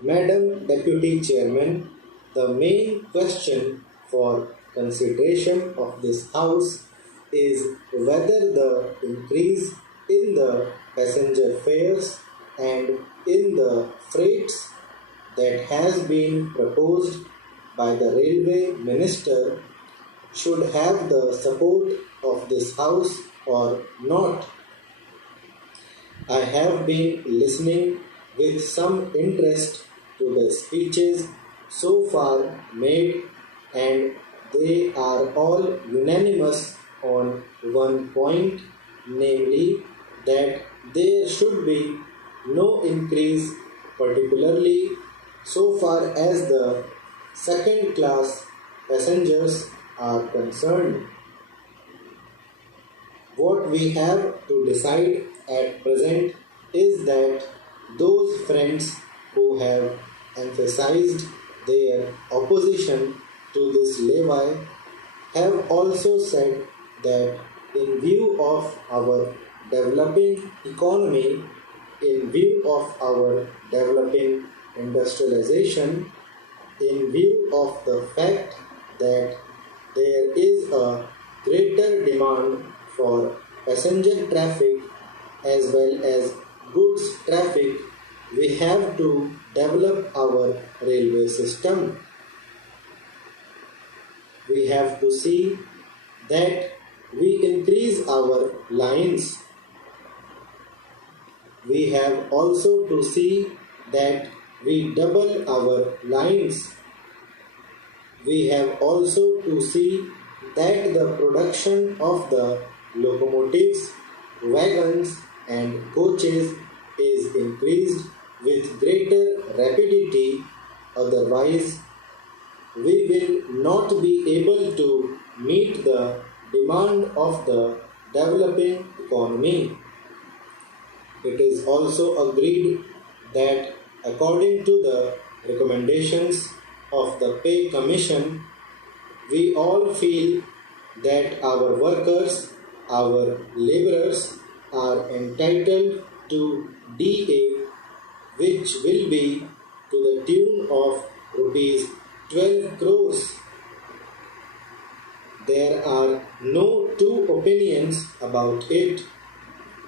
Madam Deputy Chairman, the main question for consideration of this House is whether the increase in the passenger fares and in the freights that has been proposed by the Railway Minister should have the support of this House or not. I have been listening with some interest to the speeches so far made, and they are all unanimous on one point, namely that there should be no increase, particularly so far as the second class passengers are concerned. What we have to decide at present is that those friends who have emphasized their opposition to this levy have also said that in view of our developing economy, in view of our developing industrialization, in view of the fact that there is a greater demand for passenger traffic as well as goods traffic, we have to develop our railway system. We have to see that we increase our lines. We have also to see that we double our lines. We have also to see that the production of the locomotives, wagons, and coaches is increased with greater rapidity, otherwise, we will not be able to meet the demand of the developing economy. It is also agreed that according to the recommendations of the Pay Commission, we all feel that our workers, our laborers are entitled to DA, which will be to the tune of rupees 12 crores. There are no two opinions about it.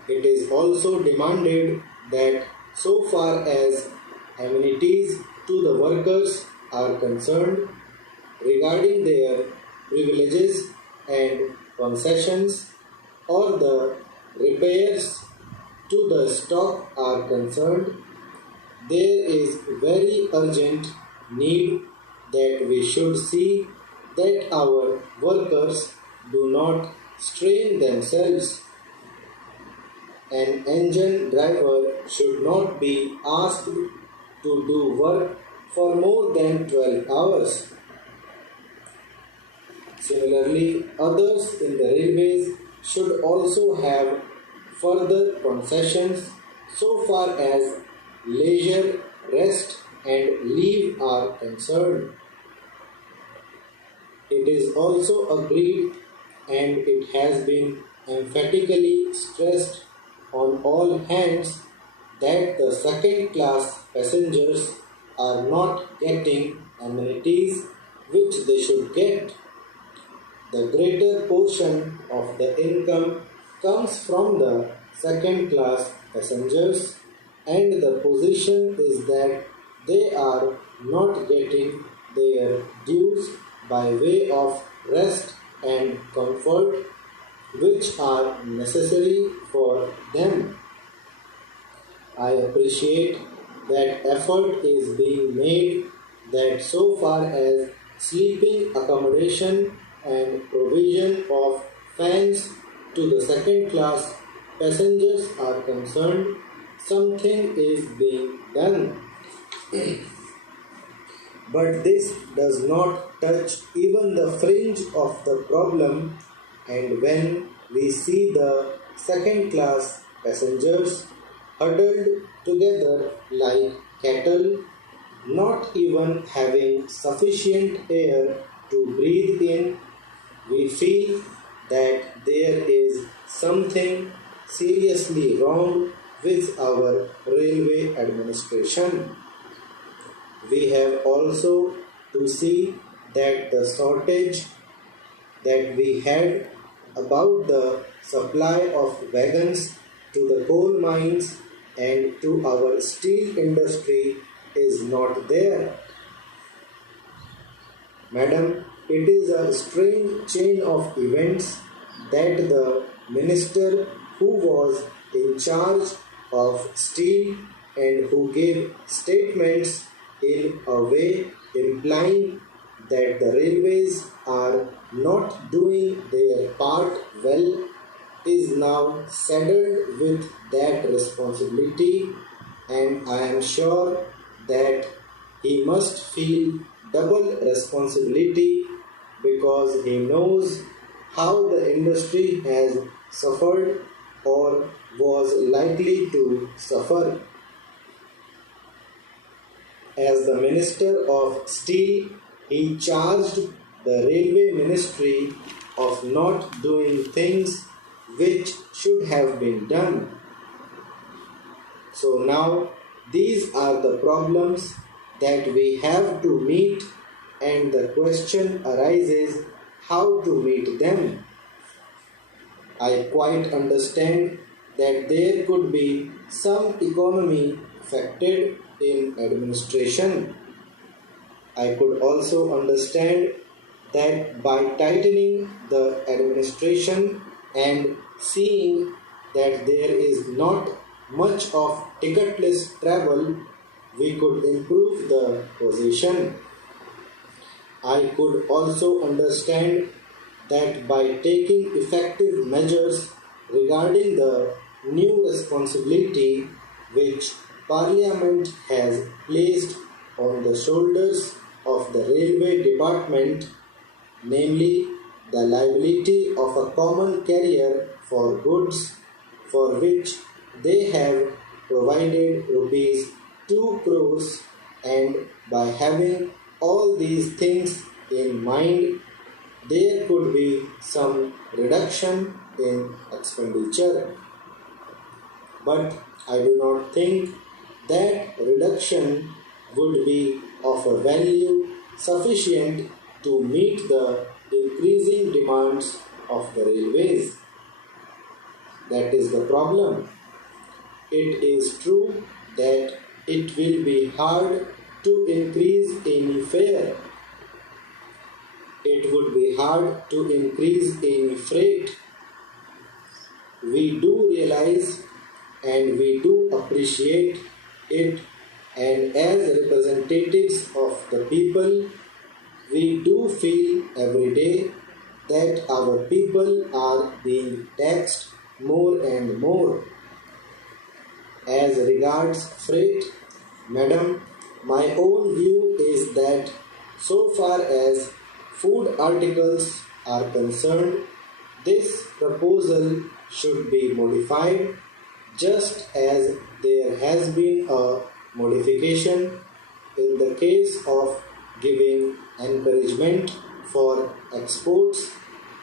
It is also demanded that so far as amenities to the workers are concerned, regarding their privileges and concessions or the repairs to the stock are concerned, there is very urgent need that we should see that our workers do not strain themselves. An engine driver should not be asked to do work for more than 12 hours. Similarly, others in the railways should also have further concessions so far as leisure, rest, and leave are concerned. It is also agreed and it has been emphatically stressed on all hands that the second class passengers are not getting amenities which they should get. The greater portion of the income comes from the second class passengers, and the position is that they are not getting their dues by way of rest and comfort which are necessary for them. I appreciate that effort is being made that so far as sleeping accommodation and provision of fans to the second class passengers are concerned, something is being done. But this does not touch even the fringe of the problem, and when we see the second class passengers huddled together like cattle, not even having sufficient air to breathe in, we feel that there is something seriously wrong with our railway administration. we have also to see that the shortage that we had about the supply of wagons to the coal mines and to our steel industry is not there. Madam, it is a strange chain of events that the minister who was in charge of steel and who gave statements in a way implying that the railways are not doing their part well is now saddled with that responsibility, and I am sure that he must feel double responsibility because he knows how the industry has suffered or was likely to suffer. As the Minister of Steel, he charged the Railway Ministry of not doing things which should have been done. So now these are the problems that we have to meet, and the question arises how to meet them. I quite understand that there could be some economy affected in administration. I could also understand that by tightening the administration and seeing that there is not much of ticketless travel, we could improve the position. I could also understand that by taking effective measures regarding the new responsibility which Parliament has placed on the shoulders of the Railway Department, namely the liability of a common carrier for goods, for which they have provided rupees 2 crores, and by having all these things in mind, there could be some reduction in expenditure. But I do not think that reduction would be of a value sufficient to meet the increasing demands of the railways. That is the problem. It is true that it will be hard to increase any fare. It would be hard to increase any freight. We do realize and we do appreciate it, and as representatives of the people, we do feel every day that our people are being taxed more and more. As regards freight, Madam, my own view is that so far as food articles are concerned, this proposal should be modified just as there has been a modification in the case of giving encouragement for exports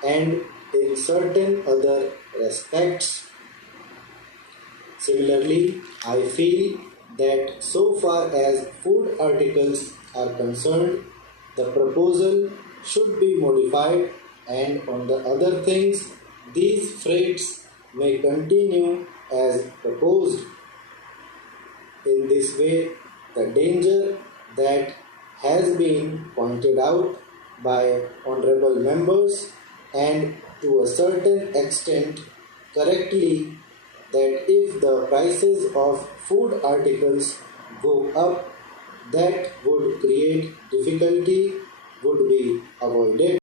and in certain other respects. Similarly, I feel that so far as food articles are concerned, the proposal should be modified, and on the other things, these freights may continue as proposed. In this way, the danger that has been pointed out by honorable members and to a certain extent correctly, that if the prices of food articles go up, that would create difficulty would be avoided.